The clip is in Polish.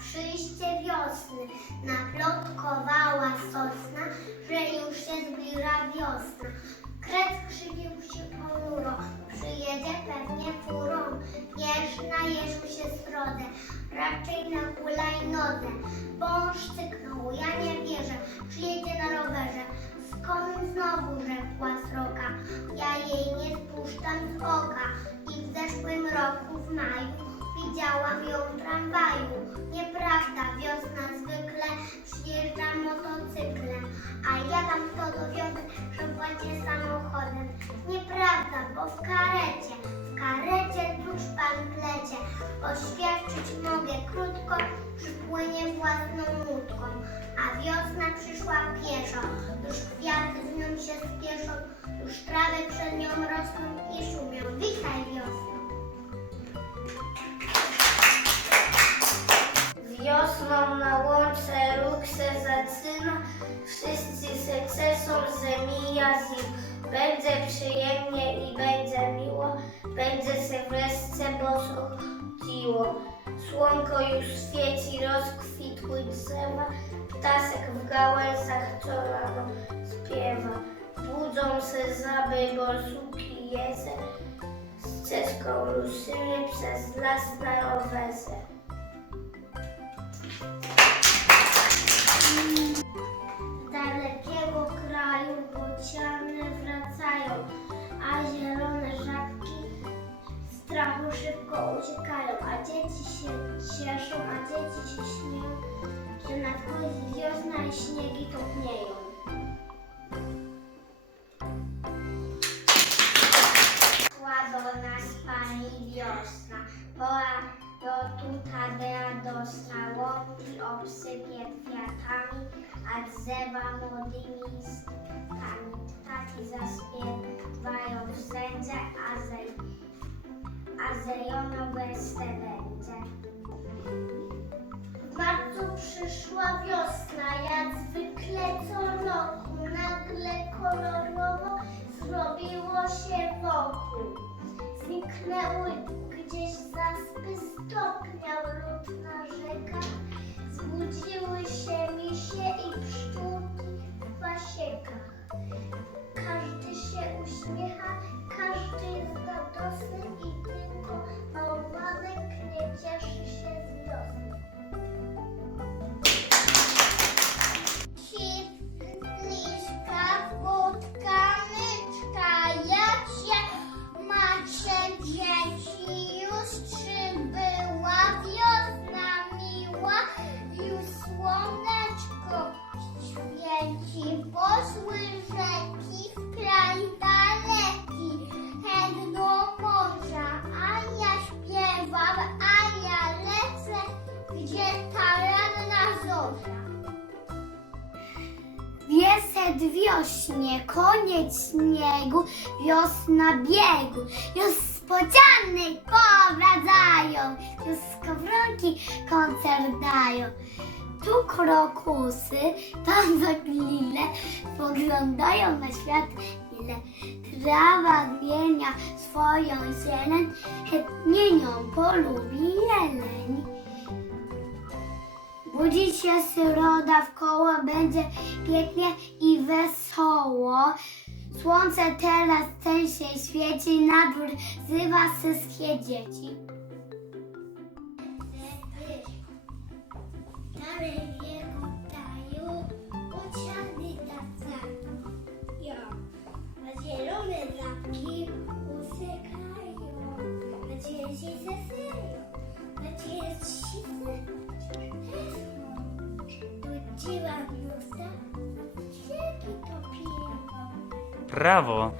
przyjście wiosny. Naplotkowała sosna, że już się zbliża wiosna. Kret krzywił się ponuro, przyjedzie pewnie furą. Jeż na jeżu się srodę, raczej na hulajnodze. Wąż cyknął, ja nie wierzę, przyjedzie tam to dowiozę, że płacie samochodem. Nieprawda, bo w karecie, w karecie tuż pan plecie. Oświadczyć mogę krótko, przypłynie własną łódką, a wiosna przyszła pieszo. Już kwiaty z nią się spieszą, już trawy przed nią rosną i szumią. Witaj wiosno. Wiosną na łące róg se zaczyna, wszyscy sukcesom zemija zim. Będzie przyjemnie i będzie miło, będzie se wreszcie posłuchiło. Słonko już świeci, rozkwitły drzewa, ptasek w gałęziach czorano śpiewa. Budzą se żaby, borsuki jeze, ścieżką ruszymy przez las na rowerze. Szybko uciekają, a dzieci się cieszą, a dzieci się śmieją, że nadchodzi wiosna i śniegi topnieją. Słabo nas pani wiosna, pora do tuta radosna, łąki obsypie kwiatami, a drzewa młodymi listami. Ptaki zaśpiewają wszędzie, a, zej, a zejono wreszcie będzie. W marcu przyszła wiosna, jak zwykle co roku. Nagle kolorowo zrobiło się wokół. Zniknęły gdzieś zaspy, stopniał lód na rzekach. Zbudziły się misie Wieset wiośnie, koniec śniegu, wiosna biegu. Już spociany powracają, już skowronki koncert dają. Tu krokusy, tam zaglile, poglądają na świat ile. Trawa zmienia swoją zieleń, chętnie nią polubi jeleń. Budzi się środa w koło, będzie pięknie i wesoło. Słońce teraz częściej świeci, na dwór zywa wszystkie dzieci. Topiło. Brawo!